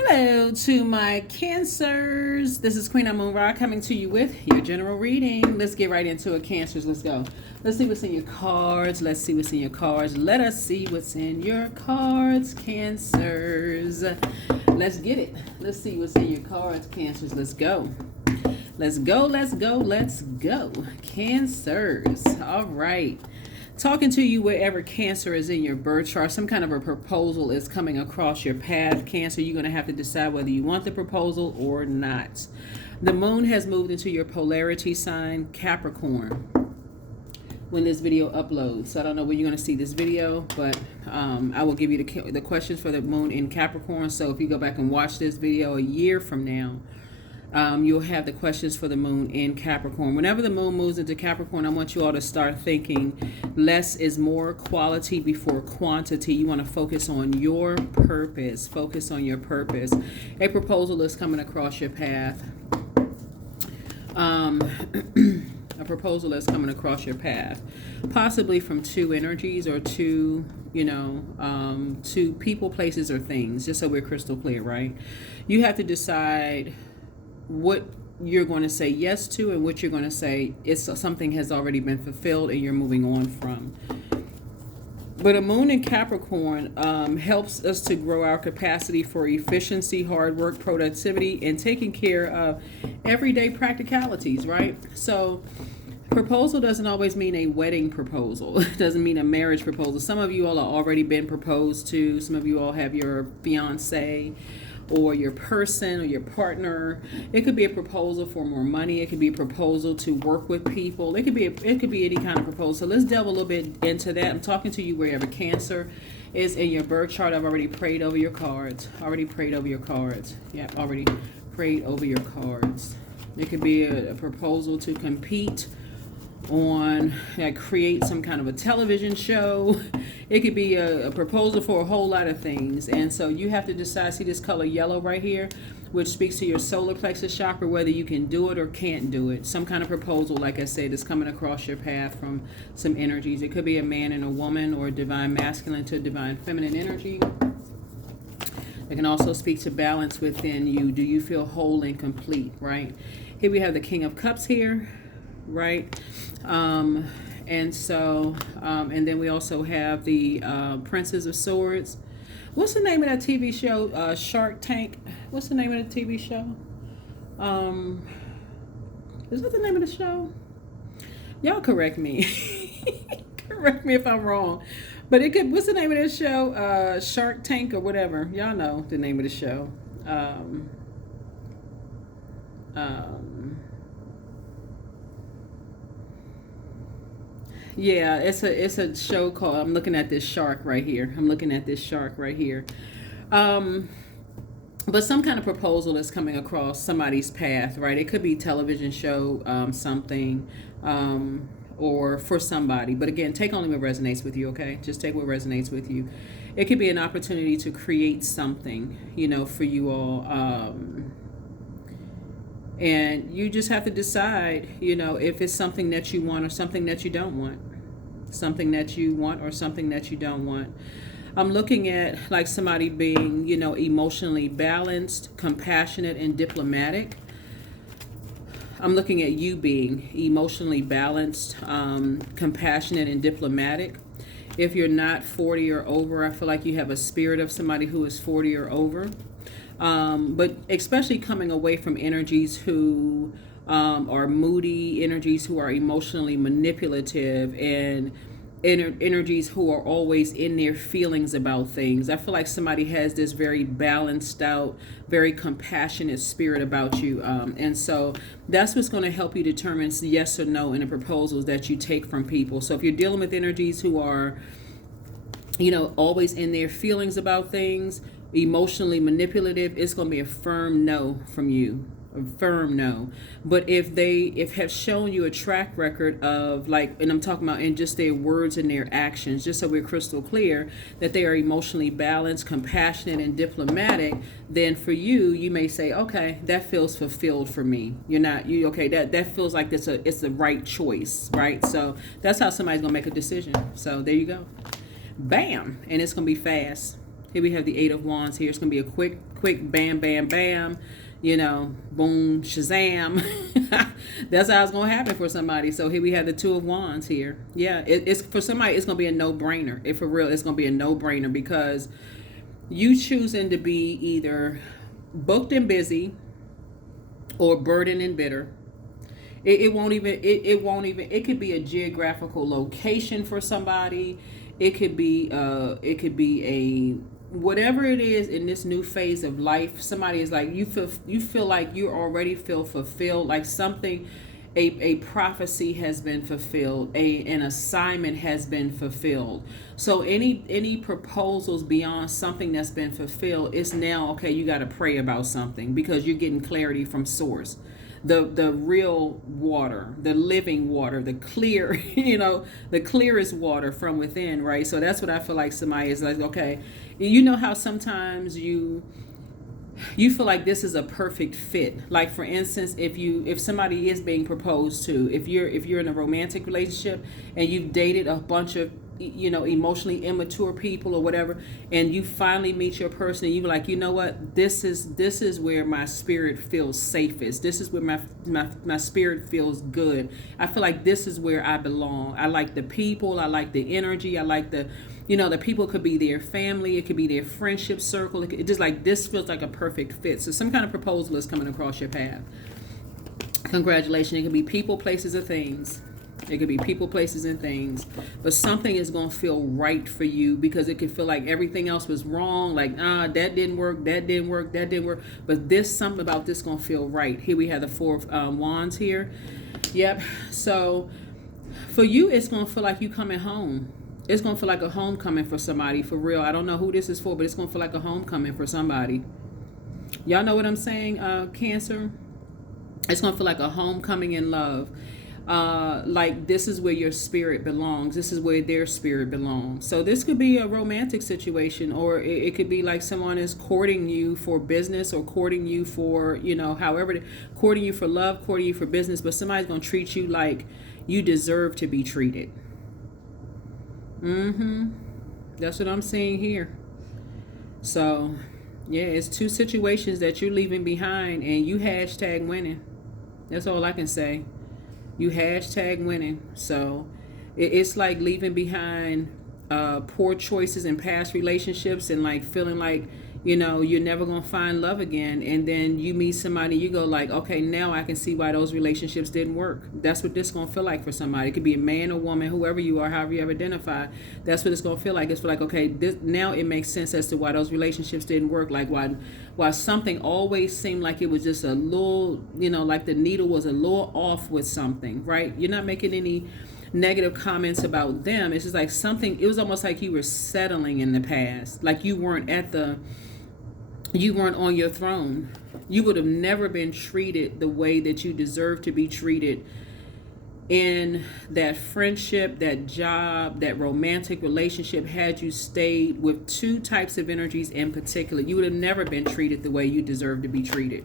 Hello to my Cancers. This is Queen Amun Ra coming to you with your general reading. Let's get right into it, Cancers. Let's go. Let's see what's in your cards. Let's see what's in your cards. Let us see what's in your cards, Cancers. Let's get it. Let's see what's in your cards, Cancers. Let's go. Let's go. Let's go. Let's go. Cancers. All right. Talking to you wherever Cancer is in your birth chart. Some kind of a proposal is coming across your path, Cancer. You're going to have to decide whether you want the proposal or not. The moon has moved into your polarity sign, Capricorn, when this video uploads. So I don't know when you're going to see this video, but I will give you the questions for the moon in Capricorn. So if you go back and watch this video a year from now, you'll have the questions for the moon in Capricorn. Whenever the moon moves into Capricorn, I want you all to start thinking less is more, quality before quantity. You want to focus on your purpose. Focus on your purpose. A proposal is coming across your path. A proposal is coming across your path, possibly from two energies or two, two people, places, or things, just so we're crystal clear, right? You have to decide what you're going to say yes to and what you're going to say it's something has already been fulfilled and you're moving on from. But a moon in Capricorn helps us to grow our capacity for efficiency, hard work, productivity, and taking care of everyday practicalities, right? So proposal doesn't always mean a wedding proposal. It doesn't mean a marriage proposal. Some of you all are already been proposed to. Some of you all have your fiance or your person or your partner. It could be a proposal for more money. It could be a proposal to work with people. It could be any kind of proposal. So let's delve a little bit into that. I'm talking to you wherever Cancer is in your birth chart. I've already prayed over your cards. Yeah, already prayed over your cards. It could be a proposal to compete on, create some kind of a television show. It could be a proposal for a whole lot of things. And so you have to decide. See this color yellow right here, which speaks to your solar plexus chakra, whether you can do it or can't do it. Some kind of proposal, like I said, is coming across your path from some energies. It could be a man and a woman, or divine masculine to divine feminine energy. It can also speak to balance within you. Do you feel whole and complete, right? Here we have the King of Cups here, right? And then we also have the Princess of Swords. What's the name of that TV show? Shark Tank. What's the name of the TV show? Is that the name of the show? Y'all correct me. Correct me if I'm wrong. But it could. What's the name of this show? Shark Tank or whatever. Y'all know the name of the show. Yeah, it's a show called, I'm looking at this shark right here. But some kind of proposal is coming across somebody's path, right? It could be television show, something, or for somebody. But again, take only what resonates with you, okay? Just take what resonates with you. It could be an opportunity to create something, for you all. And you just have to decide, if it's something that you want or something that you don't want. Something that you want or something that you don't want. I'm looking at like somebody being, emotionally balanced, compassionate, and diplomatic. I'm looking at you being emotionally balanced, compassionate, and diplomatic. If you're not 40 or over, I feel like you have a spirit of somebody who is 40 or over. But especially coming away from energies who are moody, energies who are emotionally manipulative, and energies who are always in their feelings about things. I feel like somebody has this very balanced out, very compassionate spirit about you. And so that's what's going to help you determine yes or no in the proposals that you take from people. So if you're dealing with energies who are, always in their feelings about things, emotionally manipulative, it's going to be a firm no from you. A firm no. But if have shown you a track record of and I'm talking about in just their words and their actions, just so we're crystal clear that they are emotionally balanced, compassionate, and diplomatic, then for you may say, okay, that feels fulfilled for me. That feels like it's the right choice, right? So that's how somebody's gonna make a decision. So there you go. Bam. And it's gonna be fast. Here we have the Eight of Wands here. It's going to be a quick bam, bam, bam. You know, boom, shazam. That's how it's going to happen for somebody. So here we have the Two of Wands here. Yeah, it's for somebody, it's going to be a no-brainer. If for real, it's going to be a no-brainer because you choosing to be either booked and busy or burdened and bitter. It won't even, it could be a geographical location for somebody. It could be a, whatever it is in this new phase of life. Somebody is like, you feel like you already feel fulfilled, like something, a prophecy has been fulfilled, an assignment has been fulfilled. So any proposals beyond something that's been fulfilled, it's now, okay, you got to pray about something because you're getting clarity from source. The real water, the living water, the clear, the clearest water from within, right? So that's what I feel like somebody is like, okay, you know how sometimes you feel like this is a perfect fit. Like for instance, if somebody is being proposed to, if you're in a romantic relationship and you've dated a bunch of emotionally immature people or whatever, and you finally meet your person and you're like, you know what, this is where my spirit feels safest. This is where my spirit feels good. I feel like this is where I belong. I like the people, I like the energy, I like the people. Could be their family, it could be their friendship circle. It just like, this feels like a perfect fit. So some kind of proposal is coming across your path. Congratulations. It could be people, places, or things. It could be people, places, and things. But something is going to feel right for you because it could feel like everything else was wrong. Like, that didn't work, that didn't work, that didn't work. But something about this going to feel right. Here we have the Four of Wands here. Yep. So for you, it's going to feel like you coming home. It's going to feel like a homecoming for somebody, for real. I don't know who this is for, but it's going to feel like a homecoming for somebody. Y'all know what I'm saying, Cancer? It's going to feel like a homecoming in love. Like this is where your spirit belongs. This is where their spirit belongs. So this could be a romantic situation, or it could be like someone is courting you for business or courting you for, however, courting you for love, courting you for business, but somebody's going to treat you like you deserve to be treated. That's what I'm seeing here. So, yeah, it's two situations that you're leaving behind and you hashtag winning. That's all I can say. You hashtag winning. So it's like leaving behind poor choices in past relationships and like feeling like, you're never going to find love again. And then you meet somebody, you go like, okay, now I can see why those relationships didn't work. That's what this is going to feel like for somebody. It could be a man or woman, whoever you are, however you ever identify. That's what it's going to feel like. It's like, okay, now it makes sense as to why those relationships didn't work. Like why something always seemed like it was just a little, like the needle was a little off with something, right? You're not making any negative comments about them. It's just like something, it was almost like you were settling in the past. Like you weren't on your throne. You would have never been treated the way that you deserve to be treated in that friendship, that job, that romantic relationship. Had you stayed with two types of energies in particular, you would have never been treated the way you deserve to be treated.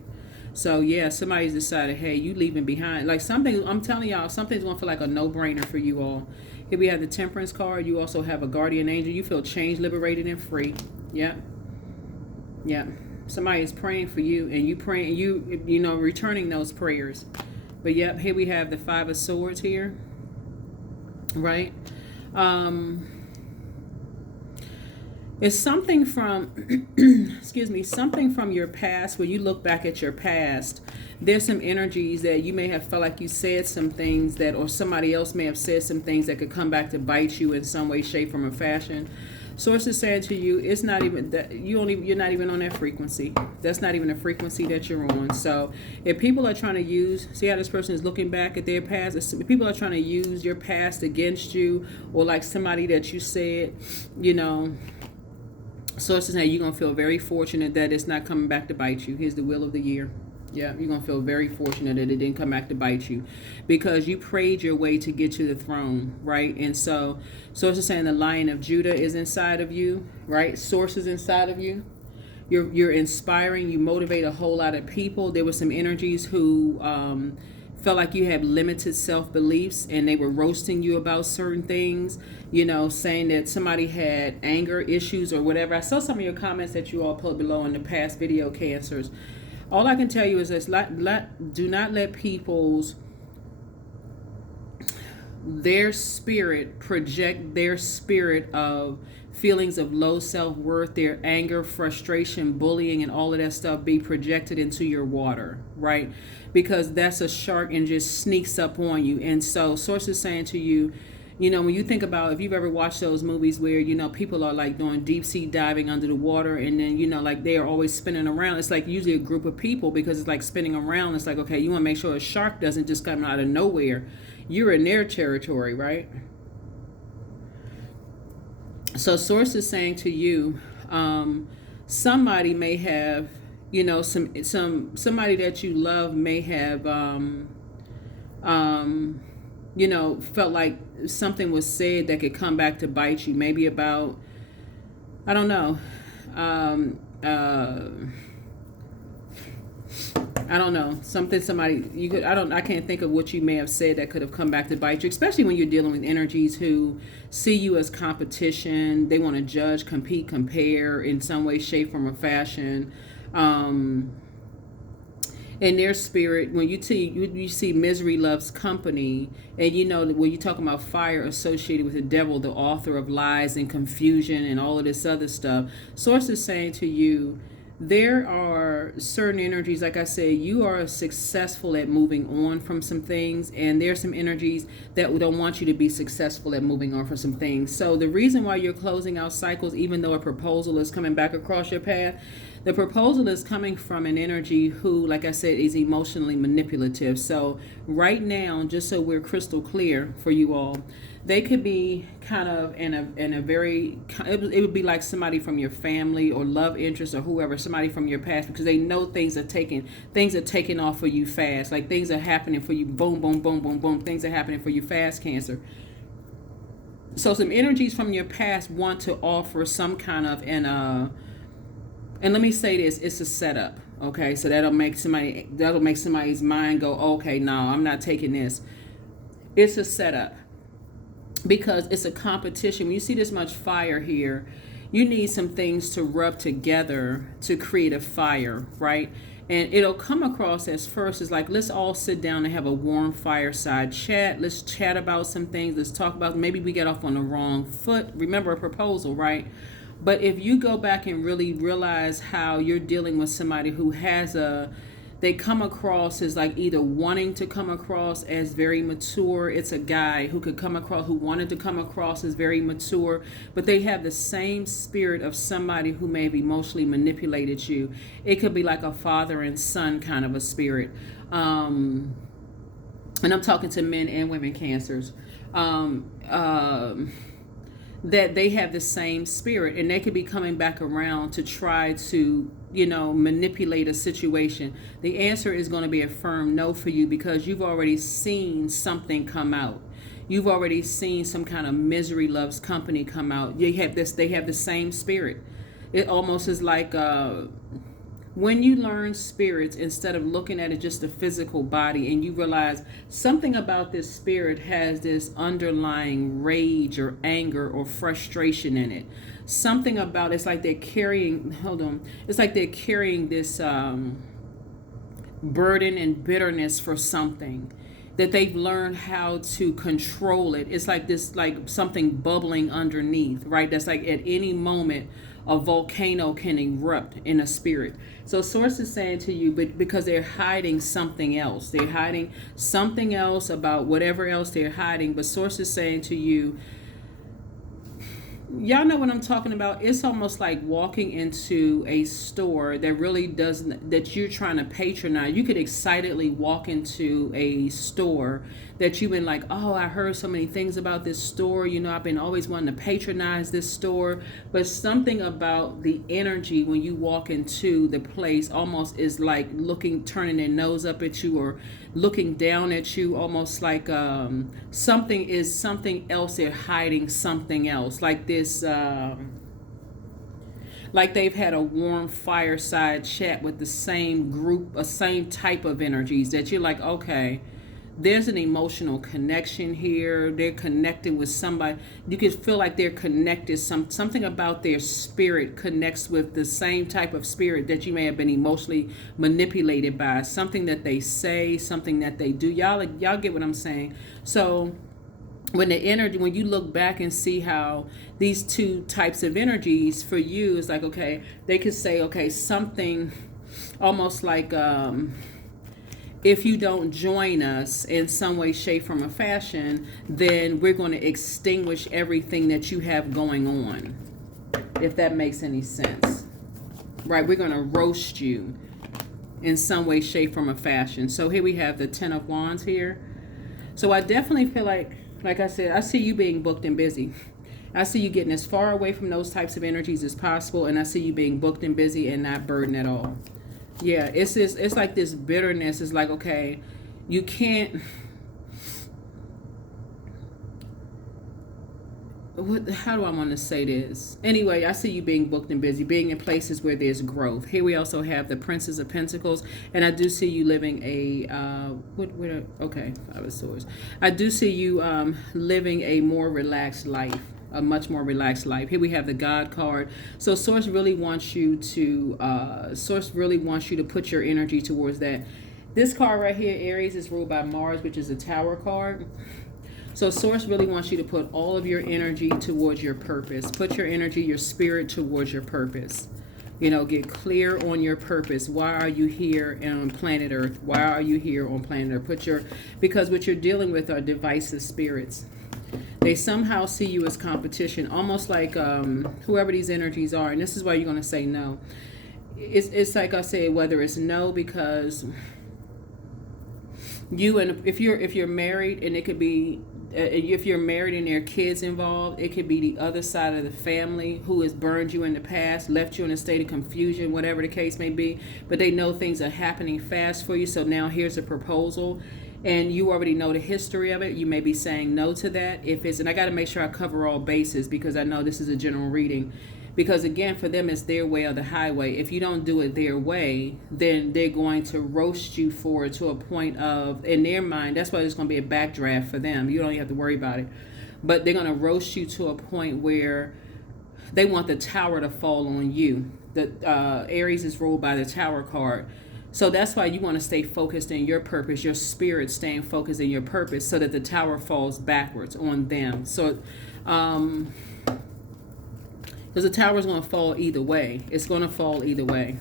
So yeah, somebody's decided, hey, you leaving behind. Like something, I'm telling y'all, something's going to feel like a no-brainer for you all. Here we have the Temperance card. You also have a guardian angel. You feel changed, liberated, and free. Yeah. Yeah. Somebody is praying for you and you praying, returning those prayers. But yep, here we have the Five of Swords here. Right? It's something from, something from your past. When you look back at your past, there's some energies that you may have felt like you said some things that, or somebody else may have said some things that could come back to bite you in some way, shape, form, or fashion. Source is saying to you, it's not even that you're not even on that frequency. That's not even a frequency that you're on. So if people are trying to see how this person is looking back at their past, if people are trying to use your past against you, or like somebody that you said, Source is saying you're going to feel very fortunate that it's not coming back to bite you. Here's the Wheel of the Year. Yeah, you're going to feel very fortunate that it didn't come back to bite you because you prayed your way to get to the throne, right? And so Source is saying the Lion of Judah is inside of you, right? Source is inside of you. You're inspiring. You motivate a whole lot of people. There were some energies who felt like you had limited self-beliefs and they were roasting you about certain things, saying that somebody had anger issues or whatever. I saw some of your comments that you all put below in the past video, Cancers. All I can tell you is this: do not let their spirit project their spirit of feelings of low self-worth, their anger, frustration, bullying, and all of that stuff be projected into your water, right? Because that's a shark and just sneaks up on you. And so Source is saying to you, when you think about, if you've ever watched those movies where, people are like doing deep sea diving under the water, and then, like they are always spinning around. It's like usually a group of people, because it's like spinning around. It's like, okay, you want to make sure a shark doesn't just come out of nowhere. You're in their territory, right? So Source is saying to you, somebody may have, somebody that you love may have, felt like something was said that could come back to bite you. Maybe about, I don't know, I don't know, somebody you could, I can't think of what you may have said that could have come back to bite you, especially when you're dealing with energies who see you as competition. They want to judge, compete, compare in some way, shape, form, or fashion. In their spirit, when you see misery loves company, and when you're talking about fire associated with the devil, the author of lies and confusion and all of this other stuff, Source is saying to you, there are certain energies, like I said, you are successful at moving on from some things, and there's some energies that don't want you to be successful at moving on from some things. So the reason why you're closing out cycles, even though a proposal is coming back across your path, the proposal is coming from an energy who, like I said, is emotionally manipulative. So right now, just so we're crystal clear for you all, they could be kind of in a very, it would be like somebody from your family or love interest or whoever, somebody from your past, because they know things are taking off for you fast. Like things are happening for you, boom, boom, boom, boom, boom. Things are happening for you fast, Cancer. So some energies from your past want to offer some kind of and let me say this, it's a setup, okay? So that'll make somebody's mind go, okay, no, I'm not taking this. It's a setup, because it's a competition. When you see this much fire here, you need some things to rub together to create a fire, right? And it'll come across as first is like, let's all sit down and have a warm fireside chat. Let's chat about some things. Let's talk about, maybe we get off on the wrong foot. Remember, a proposal, right? But if you go back and really realize how you're dealing with somebody who has they come across as like either wanting to come across as very mature. It's a guy who wanted to come across as very mature, but they have the same spirit of somebody who may have emotionally manipulated you. It could be like a father and son kind of a spirit. And I'm talking to men and women, Cancers. That they have the same spirit, and they could be coming back around to try to, manipulate a situation. The answer is going to be a firm no for you, because you've already seen something come out. You've already seen some kind of misery loves company come out. They have the same spirit. It almost is like when you learn spirits, instead of looking at it just the physical body, and you realize something about this spirit has this underlying rage or anger or frustration in it. Something about it's like they're carrying, it's like they're carrying this burden and bitterness for something that they've learned how to control it. It's like this, like something bubbling underneath, right? That's like at any moment a volcano can erupt in a spirit. So Source is saying to you, but because they're hiding something else. They're hiding something else about whatever else they're hiding. But Source is saying to you, y'all know what I'm talking about. It's almost like walking into a store that really doesn't, that you're trying to patronize. You could excitedly walk into a store that you've been like, oh, I heard so many things about this store. I've been always wanting to patronize this store. But something about the energy when you walk into the place almost is like turning their nose up at you or looking down at you, almost like something else. They're hiding something else, like this, like they've had a warm fireside chat with the same group, same type of energies that you're like, okay, there's an emotional connection here. They're connected with somebody. You can feel like they're connected. Something about their spirit connects with the same type of spirit that you may have been emotionally manipulated by. Something that they say, something that they do. Y'all get what I'm saying? So when you look back and see how these two types of energies for you is like, okay, they could say, okay, something almost like, if you don't join us in some way, shape, form, or fashion, then we're going to extinguish everything that you have going on, if that makes any sense. Right? We're going to roast you in some way, shape, form, or fashion. So here we have the Ten of Wands here. So I definitely feel like I said, I see you being booked and busy. I see you getting as far away from those types of energies as possible, and I see you being booked and busy and not burdened at all. Yeah, it's like this bitterness. It's like, okay, you can't. How do I want to say this? Anyway, I see you being booked and busy, being in places where there's growth. Here we also have the Princess of Pentacles, and I do see you living a Five of Swords. I do see you living a more relaxed life. A much more relaxed life. Here we have the God card. So Source really wants you to put your energy towards that. This card right here, Aries, is ruled by Mars, which is a Tower card. So Source really wants you to put all of your energy towards your purpose. Put your energy, your spirit towards your purpose. You know, get clear on your purpose. Why are you here on planet Earth? Why are you here on planet Earth? Because what you're dealing with are divisive spirits. They somehow see you as competition, almost like whoever these energies are. And this is why you're going to say no. It's like I said, whether it's no because you, and if you're married, and it could be if you're married and there are kids involved, it could be the other side of the family who has burned you in the past, left you in a state of confusion, whatever the case may be. But they know things are happening fast for you. So now here's a proposal. And you already know the history of it. You may be saying no to that. And I got to make sure I cover all bases because I know this is a general reading. Because again, for them, it's their way or the highway. If you don't do it their way, then they're going to roast you for it to a point of, in their mind, that's why there's going to be a backdraft for them. You don't even have to worry about it. But they're going to roast you to a point where they want the tower to fall on you. The Aries is ruled by the Tower card. So that's why you want to stay focused in your purpose, your spirit staying focused in your purpose so that the tower falls backwards on them. So, because the tower is going to fall either way. It's going to fall either way.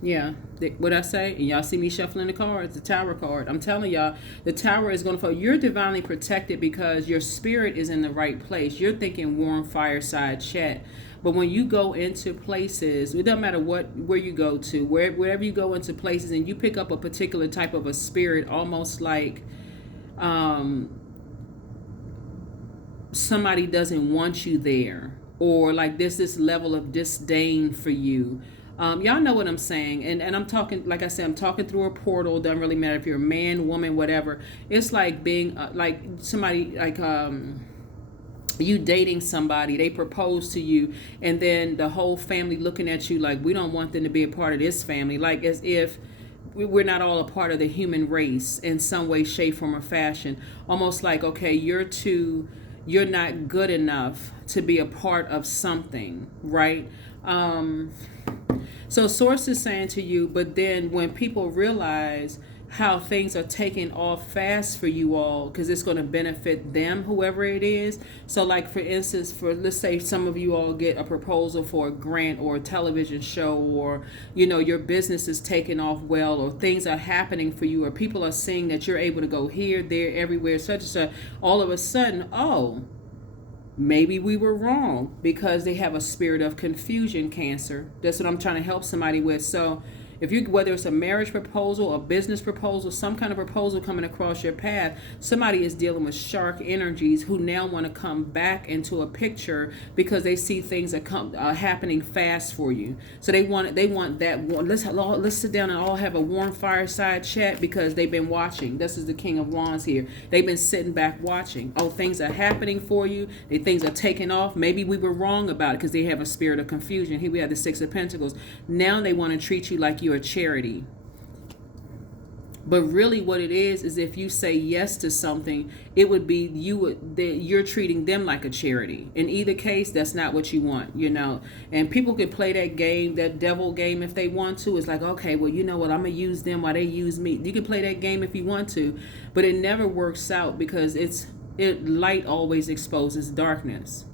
Yeah, what I say? And y'all see me shuffling the cards, the Tower card. I'm telling y'all, the tower is going to fall. You're divinely protected because your spirit is in the right place. You're thinking warm fireside chat. But when you go into places, it doesn't matter where you go to, wherever you go into places and you pick up a particular type of a spirit, almost like somebody doesn't want you there, or like there's this level of disdain for you. Y'all know what I'm saying. And I'm talking, like I said, I'm talking through a portal. Doesn't really matter if you're a man, woman, whatever. It's like being like somebody like you dating somebody, they propose to you, and then the whole family looking at you like, we don't want them to be a part of this family, like as if we're not all a part of the human race in some way, shape, form, or fashion. Almost like, okay, you're not good enough to be a part of something, right? So Source is saying to you, but then when people realize how things are taking off fast for you all, because it's going to benefit them, whoever it is. So like, for instance, let's say some of you all get a proposal for a grant or a television show, or, you know, your business is taking off well, or things are happening for you, or people are seeing that you're able to go here, there, everywhere, such and such. All of a sudden, oh, maybe we were wrong, because they have a spirit of confusion, Cancer. That's what I'm trying to help somebody with. So if you, whether it's a marriage proposal, a business proposal, some kind of proposal coming across your path, somebody is dealing with shark energies who now want to come back into a picture because they see things are happening fast for you. So they want that one. Let's sit down and all have a warm fireside chat because they've been watching. This is the King of Wands here. They've been sitting back watching. Oh, things are happening for you. Things are taking off. Maybe we were wrong about it because they have a spirit of confusion. Here we have the Six of Pentacles. Now they want to treat you like you're a charity. But really what it is if you say yes to something, it would be you're treating them like a charity. In either case, that's not what you want, you know. And people can play that game, that devil game, if they want to. It's like, okay, well, you know what, I'm gonna use them while they use me. You can play that game if you want to, but it never works out, because light always exposes darkness.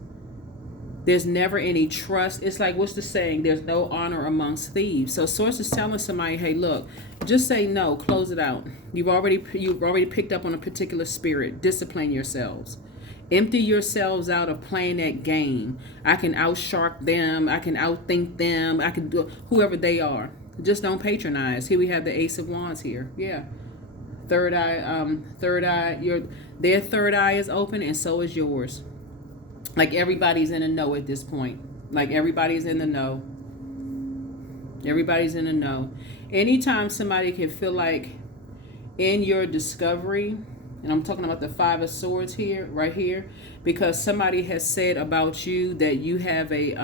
There's never any trust. It's like, what's the saying? There's no honor amongst thieves. So Source is telling somebody, hey, look, just say no, close it out. You've already picked up on a particular spirit. Discipline yourselves. Empty yourselves out of playing that game. I can outshark them. I can outthink them. I can do whoever they are. Just don't patronize. Here we have the Ace of Wands here. Yeah. Third eye, their third eye is open, and so is yours. Like everybody's in the know at this point. Like everybody's in the know. Everybody's in the know. Anytime somebody can feel like in your discovery, and I'm talking about the Five of Swords here, right here, because somebody has said about you that you have a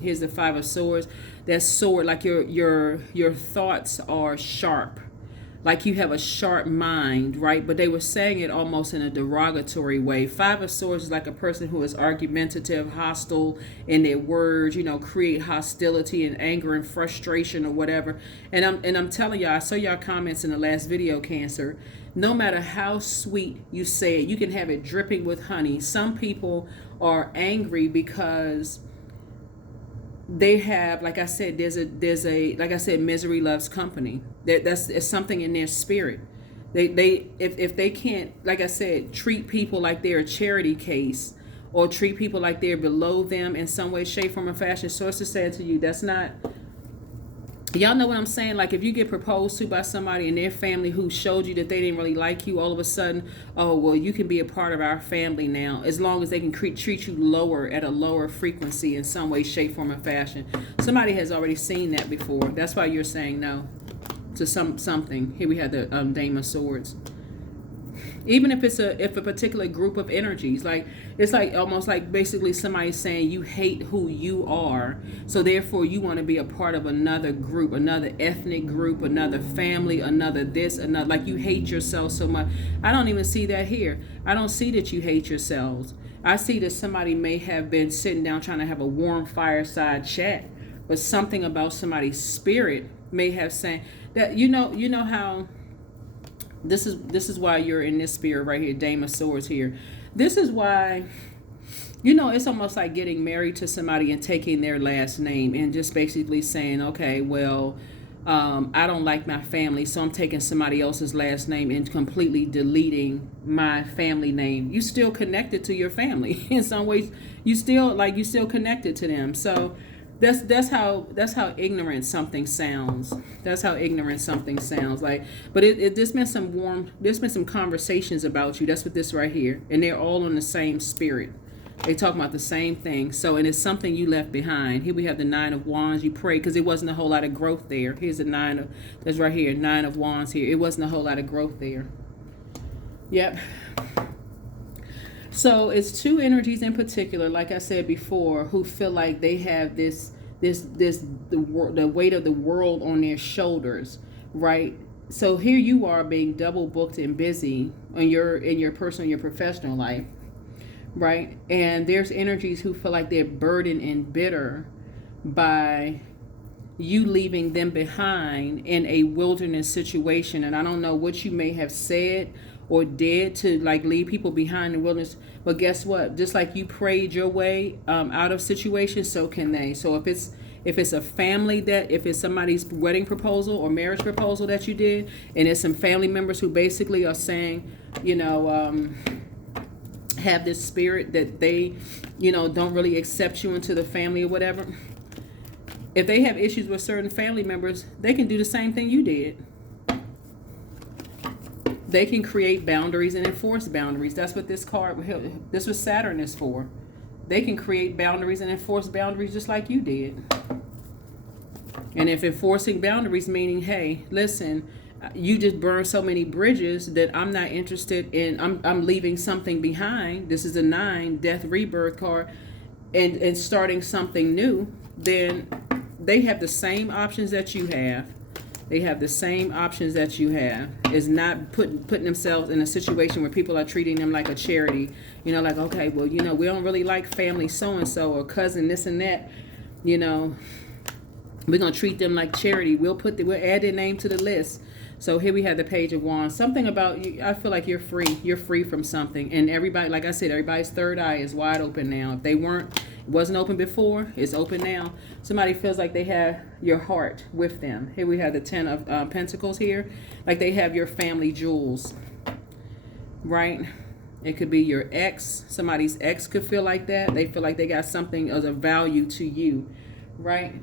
here's the Five of Swords. That sword, like your thoughts are sharp. Like you have a sharp mind, right? But they were saying it almost in a derogatory way. Five of Swords is like a person who is argumentative, hostile in their words, you know, create hostility and anger and frustration or whatever. And I'm telling y'all, I saw y'all comments in the last video, Cancer. No matter how sweet you say it, you can have it dripping with honey. Some people are angry because they have, like I said, there's a like I said, misery loves company. It's something in their spirit. If they can't, like I said, treat people like they're a charity case, or treat people like they're below them in some way, shape, form, or fashion. Source is saying to you, that's not. Y'all know what I'm saying? Like if you get proposed to by somebody in their family who showed you that they didn't really like you, all of a sudden, oh, well, you can be a part of our family now, as long as they can treat you lower, at a lower frequency in some way, shape, form, or fashion. Somebody has already seen that before. That's why you're saying no to something. Here we have the Dame of Swords. Even if a particular group of energies, like it's like almost like basically somebody saying you hate who you are, so therefore you want to be a part of another group, another ethnic group, another family, another this, another, like you hate yourself so much. I don't even see that here. I don't see that you hate yourselves. I see that somebody may have been sitting down trying to have a warm fireside chat, but something about somebody's spirit may have saying that, you know how this is why you're in this spirit right here, Dame of Swords here. This is why, it's almost like getting married to somebody and taking their last name and just basically saying, okay, well, I don't like my family, so I'm taking somebody else's last name and completely deleting my family name. You still connected to your family in some ways. You still connected to them. So that's how ignorant something sounds. That's how ignorant something sounds. Like, but there's been some conversations about you. That's what this right here, and they're all on the same spirit. They talk about the same thing. So, and it's something you left behind. Here we have the Nine of Wands. You pray because it wasn't a whole lot of growth there. Here's the that's right here, Nine of Wands here. It wasn't a whole lot of growth there. Yep. So it's two energies in particular, like I said before, who feel like they have the weight of the world on their shoulders, right? So here you are being double booked and busy in your personal, your professional life, right? And there's energies who feel like they're burdened and bitter by you leaving them behind in a wilderness situation. And I don't know what you may have said or did to like leave people behind in the wilderness, but guess what? Just like you prayed your way out of situations, so can they. So if it's a family if it's somebody's wedding proposal or marriage proposal that you did, and it's some family members who basically are saying, have this spirit that they, don't really accept you into the family or whatever. If they have issues with certain family members, they can do the same thing you did. They can create boundaries and enforce boundaries. That's what this was Saturn is for. They can create boundaries and enforce boundaries just like you did. And if enforcing boundaries meaning, hey, listen, you just burned so many bridges that I'm not interested in, I'm leaving something behind. This is a 9, Death Rebirth card, and starting something new, then they have the same options that you have. They have the same options that you have. It's not putting themselves in a situation where people are treating them like a charity. You know, like, okay, well, you know, we don't really like family so-and-so or cousin this and that. You know, we're going to treat them like charity. We'll add their name to the list. So here we have the Page of Wands. Something about you, I feel like you're free. You're free from something. And everybody, like I said, everybody's third eye is wide open now. If they wasn't open before, it's open now. Somebody feels like they have your heart with them. Here we have the Ten of Pentacles here. Like they have your family jewels, right? It could be your ex. Somebody's ex could feel like that. They feel like they got something of value to you, right?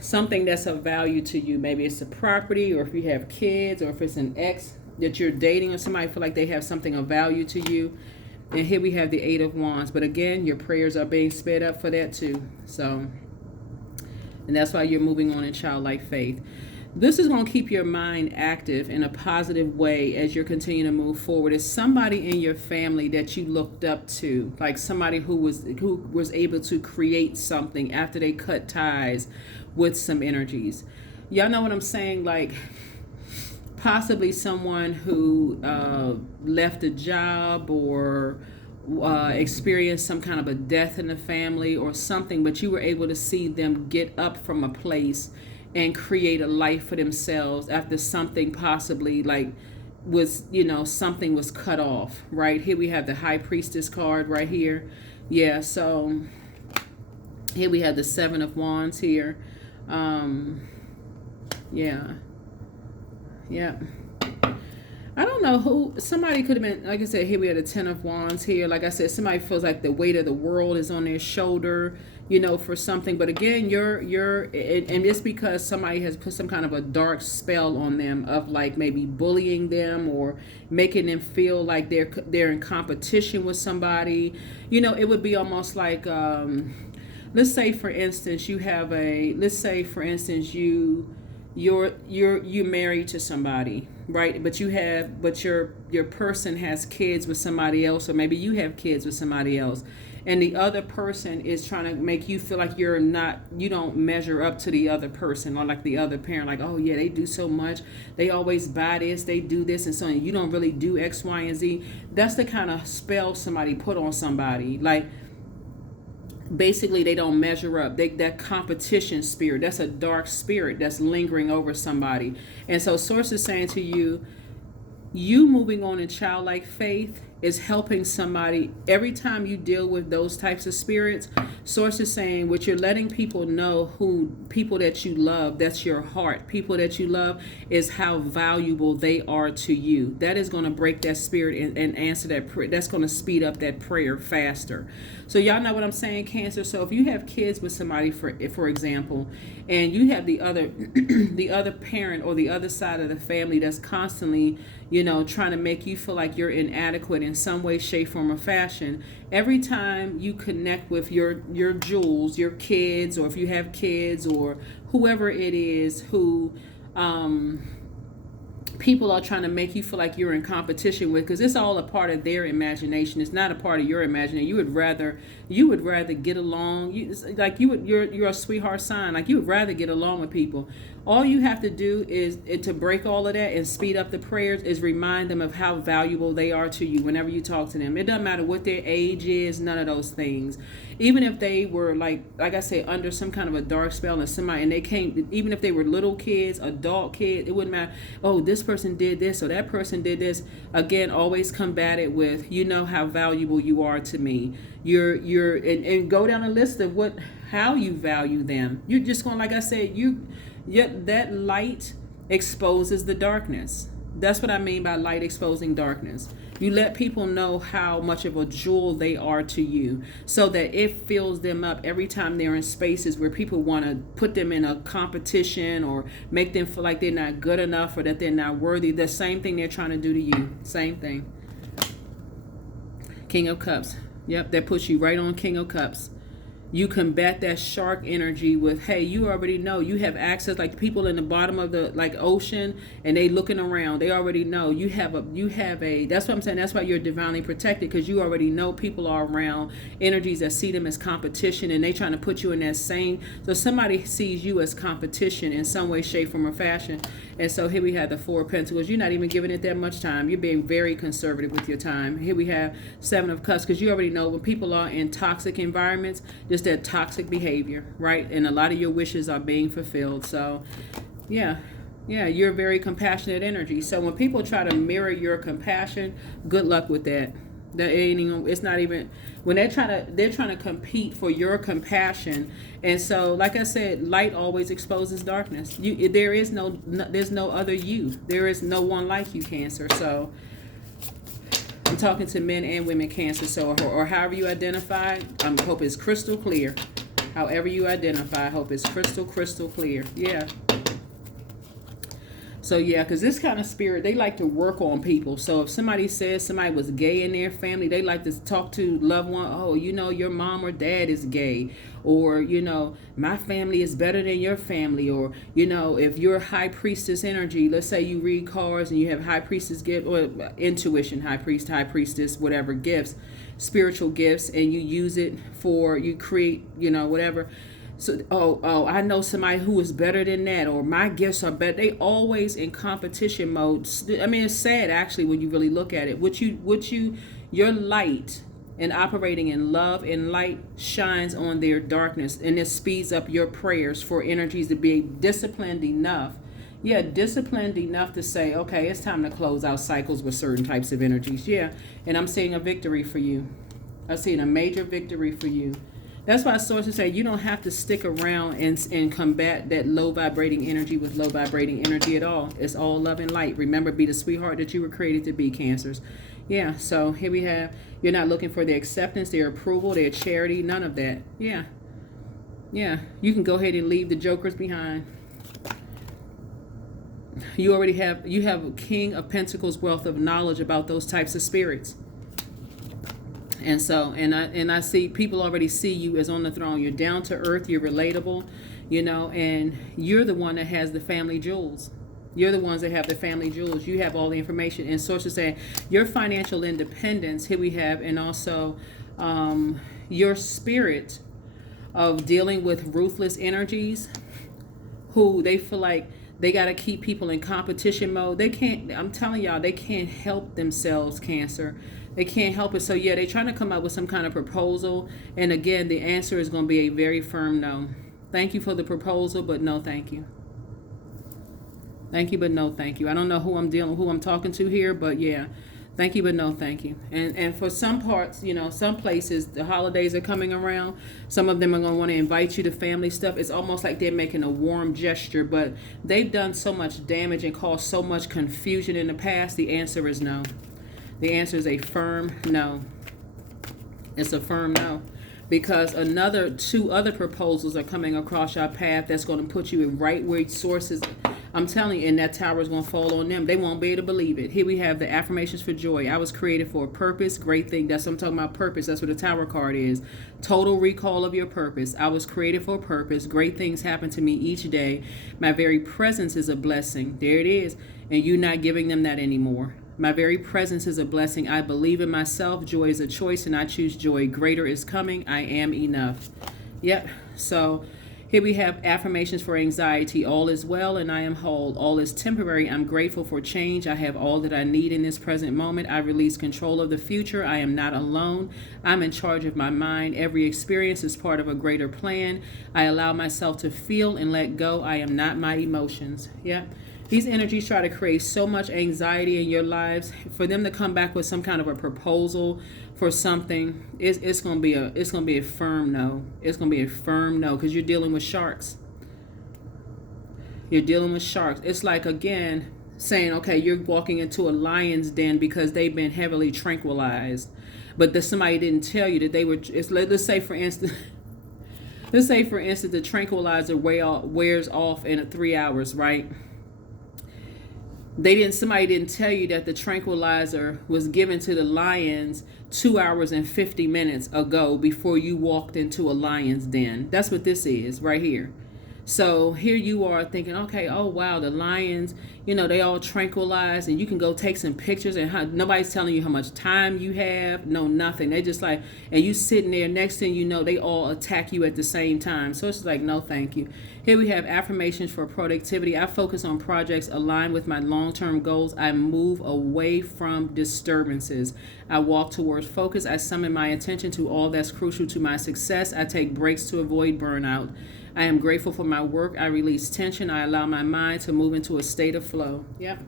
Something that's of value to you. Maybe it's a property, or if you have kids, or if it's an ex that you're dating, or somebody feel like they have something of value to you. And here we have the Eight of Wands. But again, your prayers are being sped up for that too. So, and that's why you're moving on in childlike faith. This is going to keep your mind active in a positive way as you're continuing to move forward. It's somebody in your family that you looked up to, like somebody who was able to create something after they cut ties with some energies. Y'all know what I'm saying? Like possibly someone who left a job or experienced some kind of a death in the family or something, but you were able to see them get up from a place and create a life for themselves after something possibly like was, you know, something was cut off, right? Here we have the High Priestess card right here. Yeah, so here we have the Seven of Wands here. Yeah. I don't know who, somebody could have been, like I said, here we have the Ten of Wands here. Like I said, somebody feels like the weight of the world is on their shoulder, you know, for something. But again, and it's because somebody has put some kind of a dark spell on them of like maybe bullying them or making them feel like they're in competition with somebody. You know, it would be almost like, let's say for instance, you're married to somebody, right? But your person has kids with somebody else, or maybe you have kids with somebody else, and the other person is trying to make you feel like you don't measure up to the other person, or like the other parent, like, oh yeah, they do so much, they always buy this, they do this, and so on. You don't really do X, Y, and Z. That's the kind of spell somebody put on somebody, like basically they don't measure up. That competition spirit, that's a dark spirit that's lingering over somebody. And so Source is saying to you, you moving on in childlike faith is helping somebody. Every time you deal with those types of spirits, Source is saying what you're letting people know, people that you love, that's your heart, people that you love, is how valuable they are to you. That is going to break that spirit and answer that prayer. That's going to speed up that prayer faster. So y'all know what I'm saying, Cancer. So if you have kids with somebody, for example, and you have the other the other parent or the other side of the family that's constantly, you know, trying to make you feel like you're inadequate in some way, shape, form, or fashion, every time you connect with your jewels, your kids, or if you have kids, or whoever it is who people are trying to make you feel like you're in competition with, because it's all a part of their imagination. It's not a part of your imagination. You would rather get along. You're a sweetheart sign. Like you would rather get along with people. All you have to do is to break all of that and speed up the prayers is remind them of how valuable they are to you whenever you talk to them. It doesn't matter what their age is, none of those things. Even if they were like I say, under some kind of a dark spell and they came, even if they were little kids, adult kids, it wouldn't matter. Oh, this person did this or that person did this. Again, always combat it with, you know how valuable you are to me. And go down a list of how you value them. You're just going, like I said, that light exposes the darkness. That's what I mean by light exposing darkness. You let people know how much of a jewel they are to you, so that it fills them up every time they're in spaces where people want to put them in a competition or make them feel like they're not good enough or that they're not worthy. The same thing they're trying to do to you. Same thing. King of Cups. Yep, that puts you right on King of Cups. you combat that shark energy with, hey, you already know, you have access, like the people in the bottom of the like ocean, and they looking around, they already know you have a that's what I'm saying, that's why you're divinely protected, because you already know people are around, energies that see them as competition, and they trying to put you in that same, so somebody sees you as competition in some way, shape, form, or fashion. And so here we have the Four of Pentacles. You're not even giving it that much time. You're being very conservative with your time. Here we have Seven of Cups, because you already know when people are in toxic environments, just that toxic behavior, right? And a lot of your wishes are being fulfilled. So, yeah, you're very compassionate energy. So when people try to mirror your compassion, good luck with that. That ain't even, it's not even, when they're trying to compete for your compassion. And so, like I said, light always exposes darkness. There's no other you. There is no one like you, Cancer. So I'm talking to men and women, Cancer. So, or however you identify, I hope it's crystal clear. However you identify, I hope it's crystal clear. Yeah. So yeah, because this kind of spirit, they like to work on people. So if somebody says somebody was gay in their family, they like to talk to loved one. Oh, you know, your mom or dad is gay. Or, you know, my family is better than your family. Or, you know, if you're high priestess energy, let's say you read cards and you have high priestess gift, or intuition, high priestess, whatever gifts, spiritual gifts, and you use it for, you create, you know, whatever. So, I know somebody who is better than that, or my gifts are better. They always in competition mode. I mean, it's sad actually when you really look at it. Your light and operating in love and light shines on their darkness, and it speeds up your prayers for energies to be disciplined enough. Yeah, disciplined enough to say, okay, it's time to close out cycles with certain types of energies. Yeah, and I'm seeing a victory for you. I'm seeing a major victory for you. That's why sources say you don't have to stick around and combat that low vibrating energy with low vibrating energy at all. It's all love and light. Remember, be the sweetheart that you were created to be, Cancers. Yeah, so here we have, you're not looking for their acceptance, their approval, their charity, none of that. Yeah. You can go ahead and leave the jokers behind. You have a King of Pentacles wealth of knowledge about those types of spirits. And so, and I see people already see you as on the throne. You're down to earth. You're relatable, you know, and you're the one that has the family jewels. You're the ones that have the family jewels. You have all the information. And sources say your financial independence. Here we have, and also your spirit of dealing with ruthless energies, who they feel like they got to keep people in competition mode. They can't. I'm telling y'all, they can't help themselves, Cancer. They can't help it. So yeah, they're trying to come up with some kind of proposal. And again, the answer is going to be a very firm no. Thank you for the proposal, but no thank you. Thank you, but no thank you. I don't know who I'm talking to here, but yeah. Thank you, but no thank you. And for some parts, you know, some places, the holidays are coming around. Some of them are going to want to invite you to family stuff. It's almost like they're making a warm gesture, but they've done so much damage and caused so much confusion in the past. The answer is no. The answer is a firm no. It's a firm no. Because two other proposals are coming across your path that's going to put you in right where sources. I'm telling you, and that tower is going to fall on them. They won't be able to believe it. Here we have the affirmations for joy. I was created for a purpose. Great thing. That's what I'm talking about, purpose. That's what the tower card is. Total recall of your purpose. I was created for a purpose. Great things happen to me each day. My very presence is a blessing. There it is. And you're not giving them that anymore. My very presence is a blessing. I believe in myself. Joy is a choice, and I choose joy. Greater is coming. I am enough. Yep. So here we have affirmations for anxiety. All is well and I am whole. All is temporary. I'm grateful for change. I have all that I need in this present moment. I release control of the future. I am not alone. I'm in charge of my mind. Every experience is part of a greater plan. I allow myself to feel and let go. I am not my emotions. Yep. These energies try to create so much anxiety in your lives. For them to come back with some kind of a proposal for something, it's gonna be a firm no. It's gonna be a firm no, because you're dealing with sharks. You're dealing with sharks. It's like, again, saying, okay, you're walking into a lion's den because they've been heavily tranquilized, but that somebody didn't tell you that they were. Let's say for instance. The tranquilizer wears off in 3 hours, right? Somebody didn't tell you that the tranquilizer was given to the lions 2 hours and 50 minutes ago before you walked into a lion's den. That's what this is right here. So here you are thinking, okay, oh wow, the lions, they all tranquilized, and you can go take some pictures, and nobody's telling you how much time you have, no nothing. They just like, and you sitting there, next thing you know, they all attack you at the same time. So it's like, no thank you. Here we have affirmations for productivity. I focus on projects aligned with my long-term goals. I move away from disturbances. I walk towards focus. I summon my attention to all that's crucial to my success. I take breaks to avoid burnout. I am grateful for my work. I release tension. I allow my mind to move into a state of flow. Yep.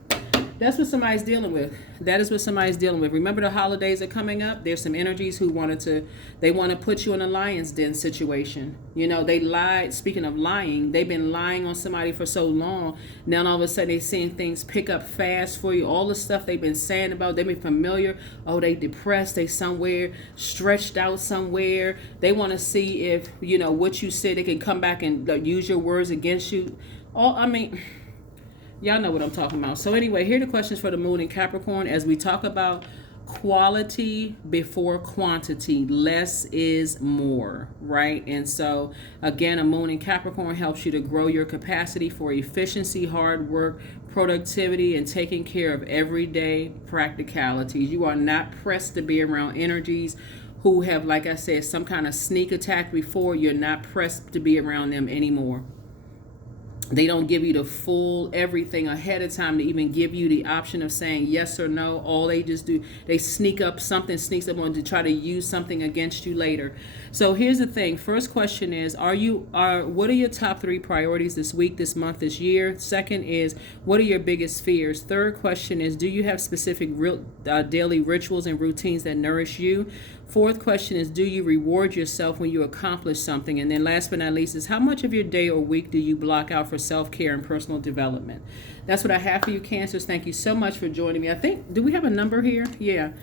That's what somebody's dealing with. That is what somebody's dealing with. Remember, the holidays are coming up. There's some energies who want to put you in a lion's den situation. They lied. Speaking of lying, they've been lying on somebody for so long. Now all of a sudden they're seeing things pick up fast for you. All the stuff they've been saying about, they've been familiar. Oh, they depressed. They somewhere stretched out somewhere. They want to see if, what you said, they can come back and use your words against you. Y'all know what I'm talking about. So anyway, here are the questions for the moon in Capricorn as we talk about quality before quantity. Less is more, right? And so again, a moon in Capricorn helps you to grow your capacity for efficiency, hard work, productivity, and taking care of everyday practicalities. You are not pressed to be around energies who have, like I said, some kind of sneak attack before. You're not pressed to be around them anymore. They don't give you the full everything ahead of time to even give you the option of saying yes or no. All they just do, they sneaks up on to try to use something against you later. So here's the thing. First question is, what are your top 3 priorities this week, this month, this year? Second is, what are your biggest fears? Third question is, do you have specific daily rituals and routines that nourish you? Fourth question is, do you reward yourself when you accomplish something? And then last but not least is, how much of your day or week do you block out for self-care and personal development? That's what I have for you, Cancers. Thank you so much for joining me. I think, do we have a number here? Yeah,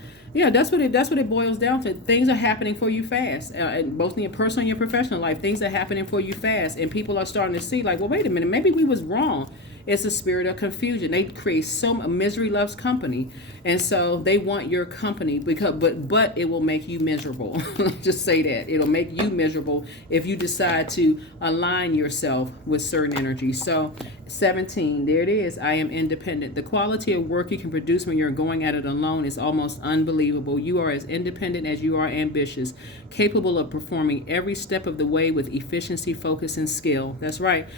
that's what it boils down to. Things are happening for you fast, both in your personal and your professional life. Things are happening for you fast, and people are starting to see, like, well, wait a minute, maybe we was wrong. It's a spirit of confusion. They create misery loves company, and so they want your company but it will make you miserable. Just say that it'll make you miserable if you decide to align yourself with certain energies. So 17, there it is. I am independent. The quality of work you can produce when you're going at it alone is almost unbelievable. You are as independent as you are ambitious, capable of performing every step of the way with efficiency, focus, and skill. That's right.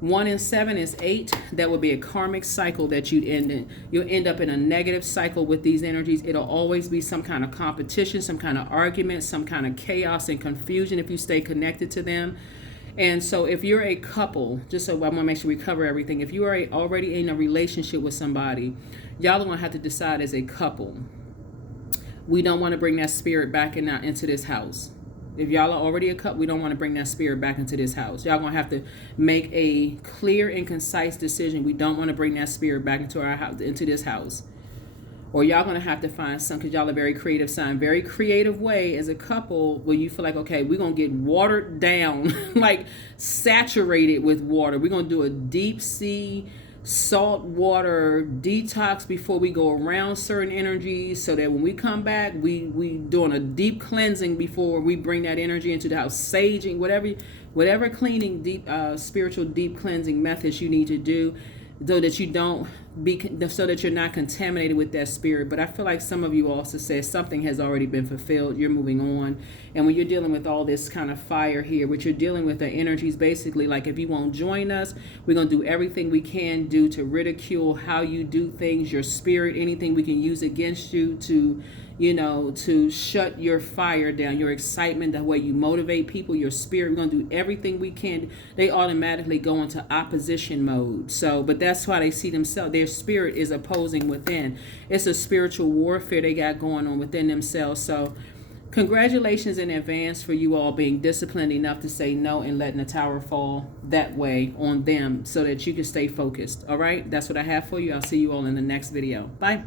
1 and 7 is 8. That would be a karmic cycle that you'd end in. You'll end up in a negative cycle with these energies. It'll always be some kind of competition, some kind of argument, some kind of chaos and confusion if you stay connected to them. And so if you're a couple, just so I want to make sure we cover everything, if you are already in a relationship with somebody, y'all are going to have to decide as a couple. We don't want to bring that spirit back into this house. If y'all are already a couple, we don't want to bring that spirit back into this house. Y'all going to have to make a clear and concise decision. We don't want to bring that spirit back into our house, into this house. Or y'all going to have to find some, because y'all are very creative sign, very creative way as a couple where you feel like, okay, we're going to get watered down, like saturated with water. We're going to do a deep sea salt water detox before we go around certain energies, so that when we come back, we doing a deep cleansing before we bring that energy into the house. Saging, whatever cleaning, deep spiritual deep cleansing methods you need to do, so that you're not contaminated with that spirit. But I feel like some of you also say something has already been fulfilled. You're moving on. And when you're dealing with all this kind of fire here, what you're dealing with are energies basically like, if you won't join us, we're going to do everything we can do to ridicule how you do things, your spirit, anything we can use against you to shut your fire down, your excitement, the way you motivate people, your spirit. We're going to do everything we can. They automatically go into opposition mode. So, but that's why they see themselves, their spirit is opposing within. It's a spiritual warfare they got going on within themselves. So congratulations in advance for you all being disciplined enough to say no and letting the tower fall that way on them so that you can stay focused. All right, that's what I have for you. I'll see you all in the next video. Bye.